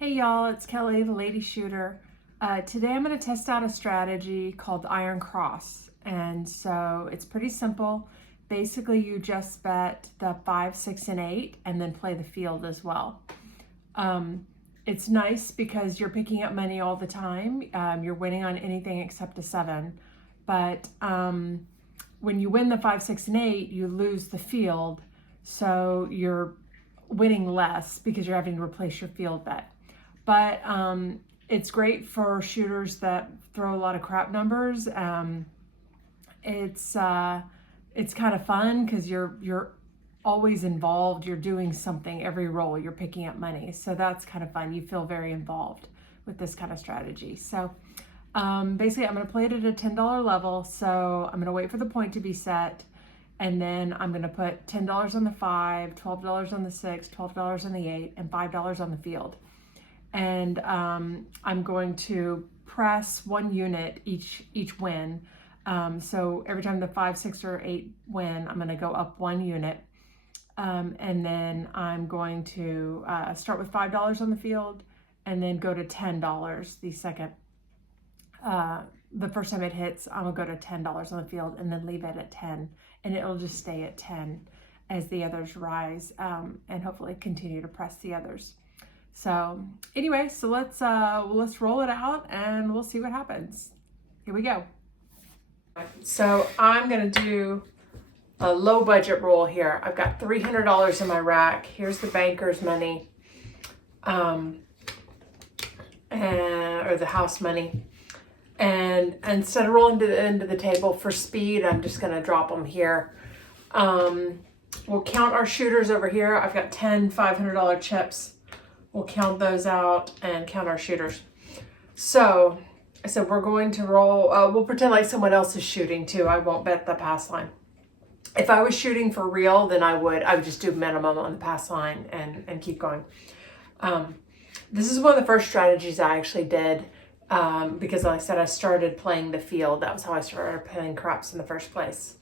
Hey y'all, it's Kelly, the lady shooter. Today I'm going to test out a strategy called Iron Cross. And so it's pretty simple. Basically, you just bet the 5, 6, and 8 and then play the field as well. It's nice because you're picking up money all the time. You're winning on anything except a 7. But when you win the 5, 6, and 8, you lose the field. So you're winning less because you're having to replace your field bet. But it's great for shooters that throw a lot of crap numbers. It's kind of fun because you're always involved. You're doing something every roll. You're picking up money, so that's kind of fun. You feel very involved with this kind of strategy. So basically, I'm going to play it at a $10 level. So I'm going to wait for the point to be set. And then I'm going to put $10 on the 5, $12 on the 6, $12 on the 8, and $5 on the field. And I'm going to press 1 unit each win. So every time the 5, 6, or 8 win, I'm going to go up 1 unit. And then I'm going to start with $5 on the field and then go to $10 the second. The first time it hits, I'm going to go to $10 on the field and then leave it at 10. And it'll just stay at 10 as the others rise, and hopefully continue to press the others. So anyway, so let's roll it out and we'll see what happens. Here we go. So I'm going to do a low budget roll here. I've got $300 in my rack. Here's the banker's money, or the house money. And instead of rolling to the end of the table for speed, I'm just going to drop them here. We'll count our shooters over here. I've got 10 $500 chips. We'll count those out and count our shooters. So I said we're going to roll. We'll pretend like someone else is shooting too. I won't bet the pass line. If I was shooting for real, then I would just do minimum on the pass line and keep going. This is one of the first strategies I actually did. Because like I said, I started playing the field. That was how I started playing craps in the first place.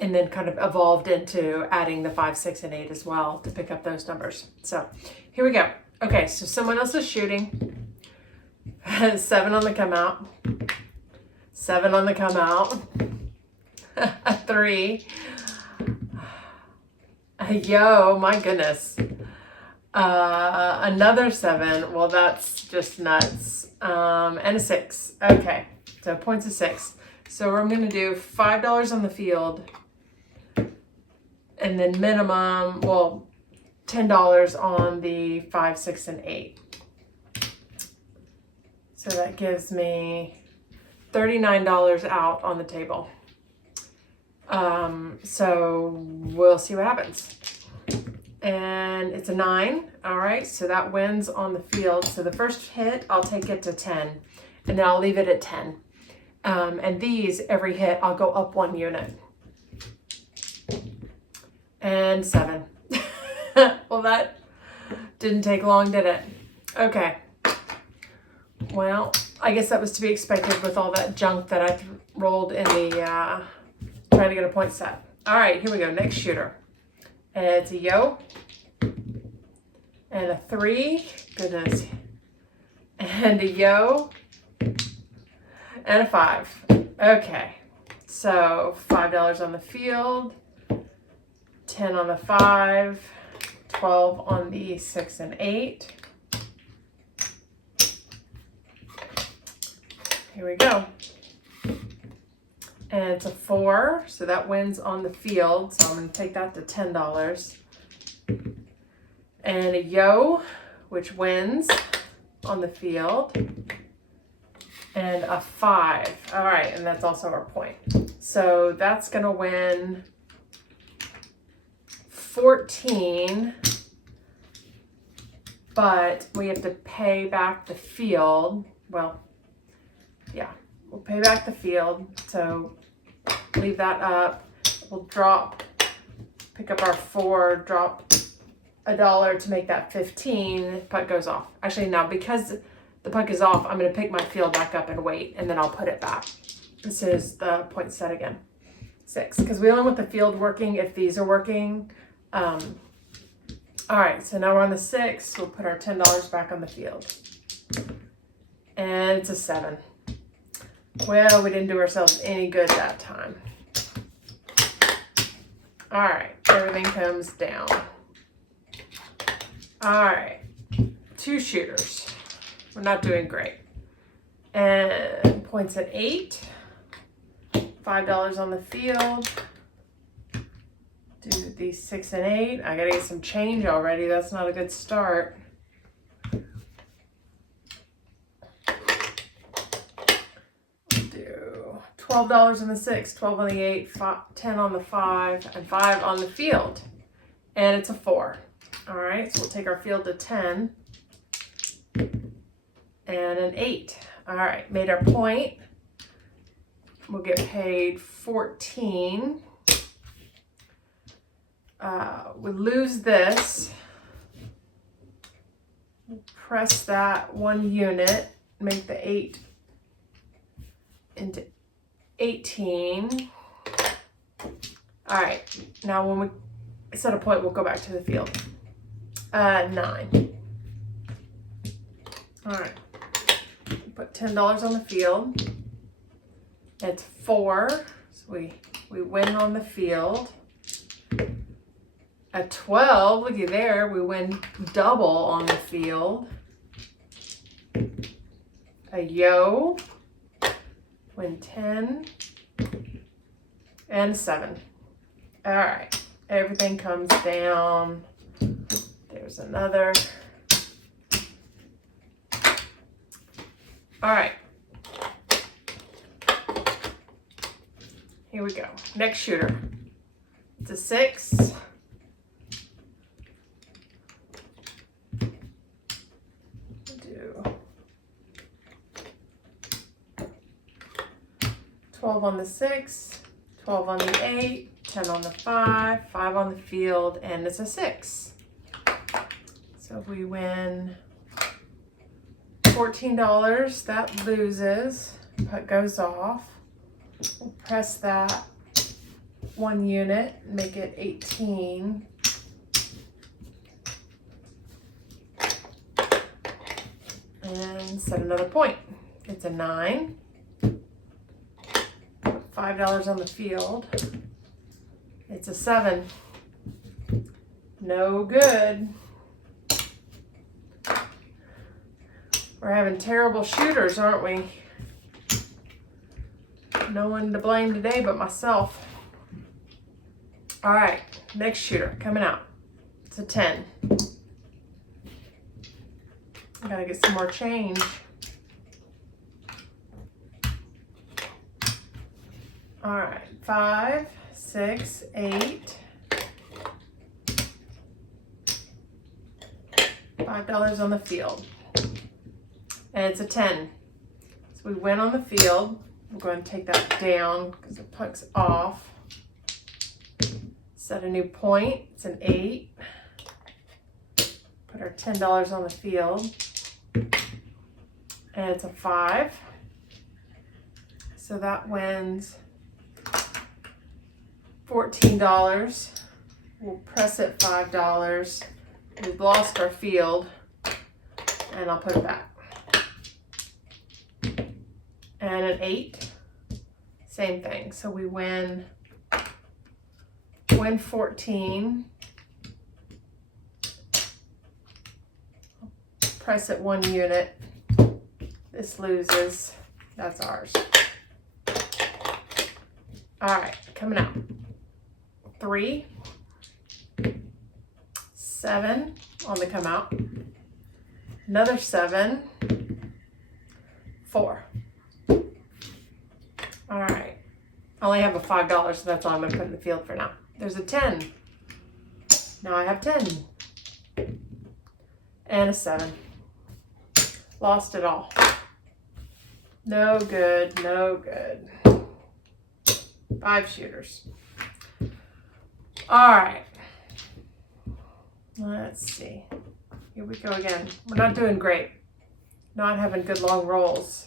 And then kind of evolved into adding the 5, 6, and 8 as well to pick up those numbers. So here we go. Okay, so someone else is shooting. 7 on the come out. 7 on the come out. 3. Yo, my goodness. Another 7. Well, that's just nuts. And a 6. Okay, so points of 6. So I'm going to do $5 on the field, and then minimum, well, $10 on the 5, 6, and 8. So that gives me $39 out on the table. So we'll see what happens. And it's a 9. All right, so that wins on the field. So the first hit, I'll take it to 10, and then I'll leave it at 10. And these, every hit, I'll go up 1 unit. And 7. Well, that didn't take long, did it? Okay. Well, I guess that was to be expected with all that junk that I rolled in the trying to get a point set. All right, here we go. Next shooter. It's a yo. And a 3. Goodness. And a yo. And a 5. Okay. So $5 on the field. 10 on the 5. 12 on the 6 and 8. Here we go. And it's a 4, so that wins on the field. So I'm going to take that to $10. And a yo, which wins on the field. And a 5. All right, and that's also our point. So that's going to win 14. But we have to pay back the field. Well, yeah, we'll pay back the field. So leave that up. We'll pick up our 4, drop $1 to make that 15. Puck goes off. Actually, no, because the puck is off, I'm going to pick my field back up and wait, and then I'll put it back. This is the point set again. 6, because we only want the field working if these are working. All right, so now we're on the 6. We'll put our $10 back on the field. And it's a 7. Well, we didn't do ourselves any good that time. All right, everything comes down. All right, 2 shooters. We're not doing great. And points at 8. $5 on the field. Do these 6 and 8. I gotta get some change already. That's not a good start. Do $12 on the 6, 12 on the 8, 10 on the 5, and 5 on the field. And it's a 4. All right, so we'll take our field to 10 and an 8. All right, made our point. We'll get paid 14. We lose this. Press that 1 unit, make the 8 into 18. All right, now when we set a point, we'll go back to the field. 9. All right, put $10 on the field. It's 4, so we win on the field. A 12, looky there, we win double on the field. A yo, win 10, and 7. All right, everything comes down. There's another. All right. Here we go. Next shooter. It's a 6. Do 12 on the 6, 12 on the 8, 10 on the 5, 5 on the field, and it's a 6. So if we win $14, that loses, but goes off. We'll press that 1 unit, make it 18. And set another point. It's a 9. Put $5 on the field. It's a 7. No good. We're having terrible shooters, aren't we? No one to blame today but myself. All right, next shooter coming out. It's a 10. I gotta get some more change. All right, 5, 6, 8. $5 on the field. And it's a 10. So we win on the field. We're going to take that down because the puck's off. Set a new point. It's an 8. Put our $10 on the field. And it's a 5. So that wins $14. We'll press it $5. We've lost our field. And I'll put it back. And an 8, same thing. So we win 14. Press it 1 unit. This loses. That's ours. All right, coming out. 3, 7 on the come out. Another 7, 4. All right, I only have a $5, so that's all I'm gonna put in the field for now. There's a 10. Now I have 10. And a 7. Lost it all. No good, no good. 5 shooters. All right, let's see. Here we go again. We're not doing great. Not having good long rolls.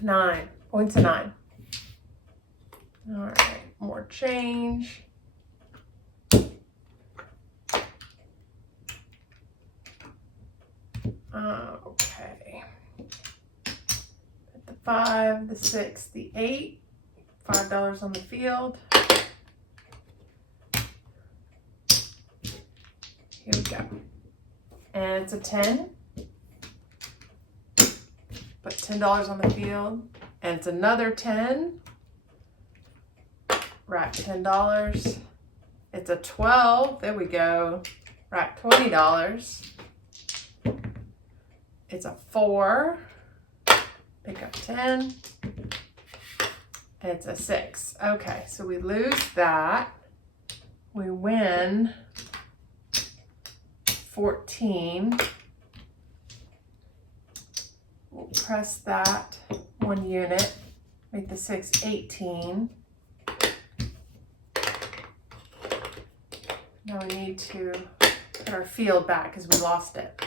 9. Points a 9. All right, more change. Okay. The 5, the 6, the 8. $5 on the field. Here we go. And it's a 10. Put $10 on the field. And it's another 10. Rack $10. It's a 12. There we go. Rack $20. It's a 4. Pick up 10. It's a 6. Okay, so we lose that. We win 14. We'll press that 1 unit. Make the 6 18. Now we need to put our field back because we lost it.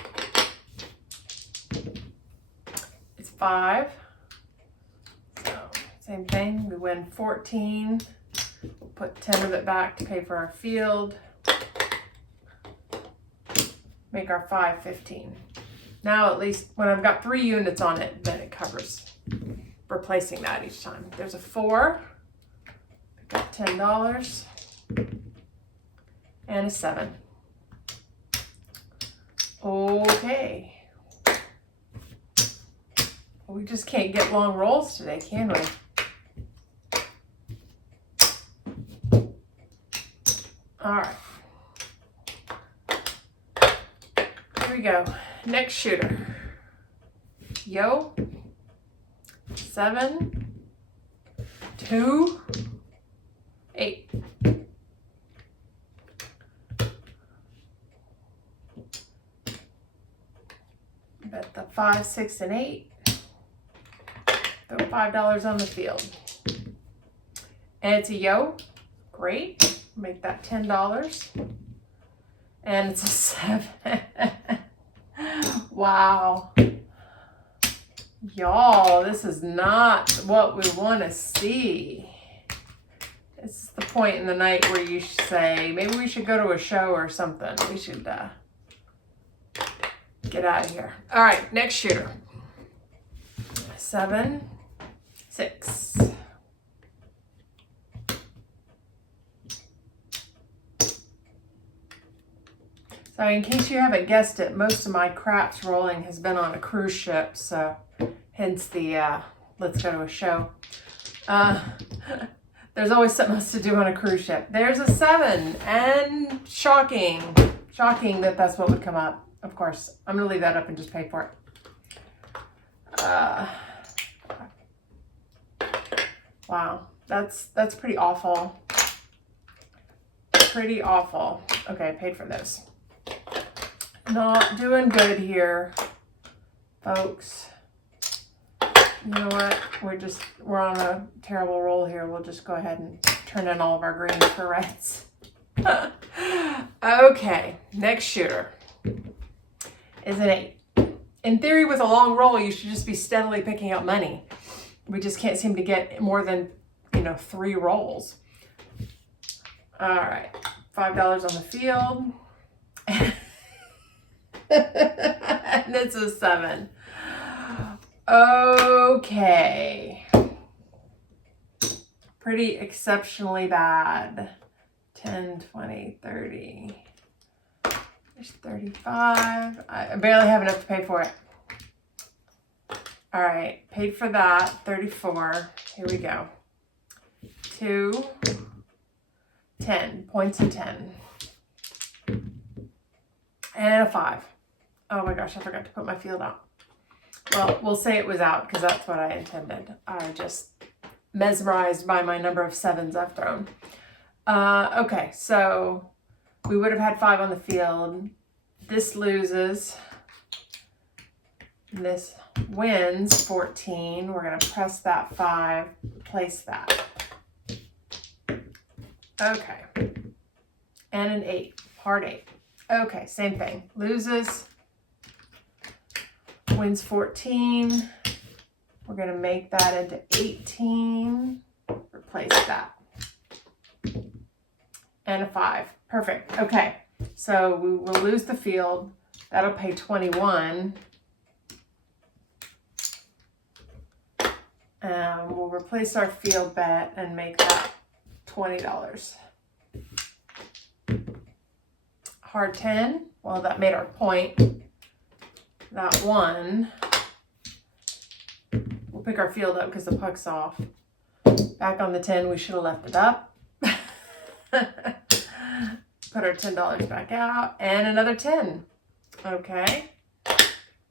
It's 5. So same thing, we win 14. We'll put 10 of it back to pay for our field. Make our 5 15. Now at least when I've got 3 units on it, then it covers replacing that each time. There's a 4. Pick up $10. And a 7. Okay. We just can't get long rolls today, can we? All right. Here we go. Next shooter. Yo. 7, 2, 8. Bet the 5, 6, and 8. Throw $5 on the field. And it's a yo. Great. Make that $10. And it's a 7. Wow. Y'all, this is not what we want to see. This is the point in the night where you should say, maybe we should go to a show or something. We should get out of here. All right, next shooter. 7, 6. So in case you haven't guessed it, most of my craps rolling has been on a cruise ship, so hence the let's go to a show. There's always something else to do on a cruise ship. There's a 7, and shocking that that's what would come up. Of course, I'm gonna leave that up and just pay for it. Wow, that's pretty awful. Pretty awful. Okay, I paid for those. Not doing good here, folks. You know what? We're on a terrible roll here. We'll just go ahead and turn in all of our greens for reds. Okay, next shooter is an 8. In theory, with a long roll, you should just be steadily picking up money. We just can't seem to get more than, 3 rolls. All right, $5 on the field. And it's a 7. Okay. Pretty exceptionally bad. 10, 20, 30. There's 35. I barely have enough to pay for it. All right, paid for that. 34. Here we go. 2, 10. Points of 10. And a 5. Oh my gosh, I forgot to put my field out. Well, we'll say it was out because that's what I intended. I just mesmerized by my number of 7s I've thrown. Okay, so we would have had 5 on the field. This loses. This wins 14. We're going to press that 5, place that. Okay. And an 8, hard 8. Okay, same thing. Loses. Wins 14. We're going to make that into 18. Replace that. And a 5. Perfect. Okay. So we will lose the field. That'll pay 21. We'll replace our field bet and make that $20. Hard 10, well, that made our point. That one, we'll pick our field up because the puck's off. Back on the 10, we should have left it up. Put our $10 back out, and another 10. Okay,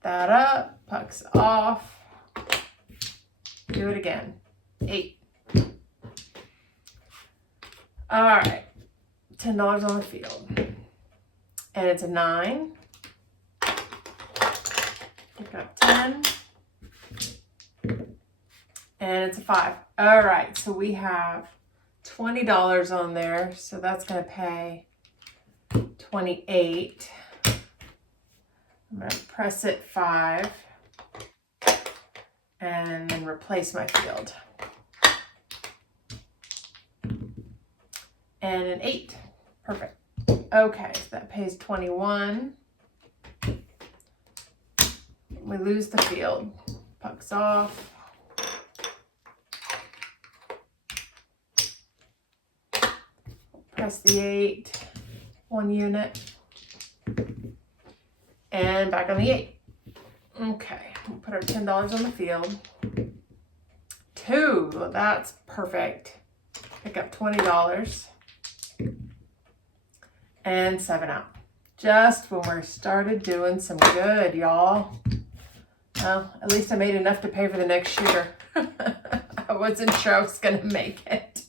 that up, puck's off. Do it again. 8. All right, $10 on the field. And it's a 9. Pick up 10. And it's a 5. All right, so we have $20 on there. So that's going to pay 28. I'm going to press it 5. And then replace my field. And an 8. Perfect. Okay, so that pays 21. We lose the field. Puck's off. Press the 8. 1 unit. And back on the 8. Okay, we'll put our $10 on the field. 2, that's perfect. Pick up $20. And 7 out. Just when we started doing some good, y'all. Well, at least I made enough to pay for the next shooter. I wasn't sure I was going to make it.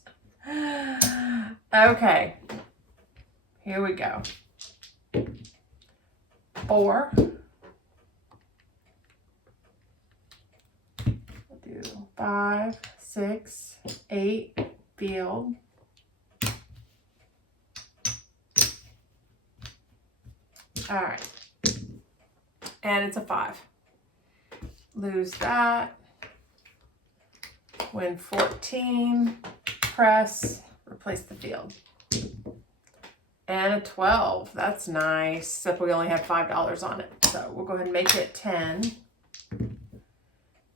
Okay. Here we go. 4. We'll do 5, 6, 8, field. All right, and it's a 5. Lose that. Win 14. Press. Replace the field. And a 12. That's nice. Except we only had $5 on it, so we'll go ahead and make it 10.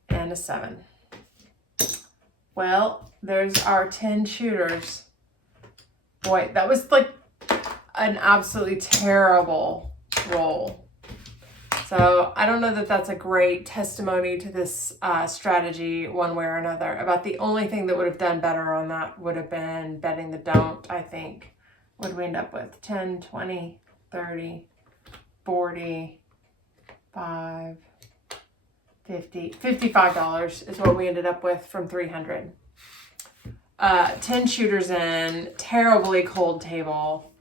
And a 7. Well, there's our 10 shooters. Boy, that was like an absolutely terrible roll. So I don't know that that's a great testimony to this strategy one way or another. About the only thing that would have done better on that would have been betting the don't, I think. What did we end up with? 10, 20, 30, 40, 5, 50, $55 is what we ended up with from 300. 10 shooters in, terribly cold table.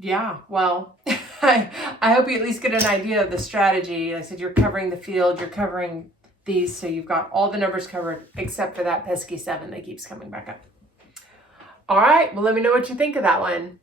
Yeah, well, I hope you at least get an idea of the strategy. Like I said, you're covering the field, you're covering these, so you've got all the numbers covered except for that pesky 7 that keeps coming back up. All right, well, let me know what you think of that one.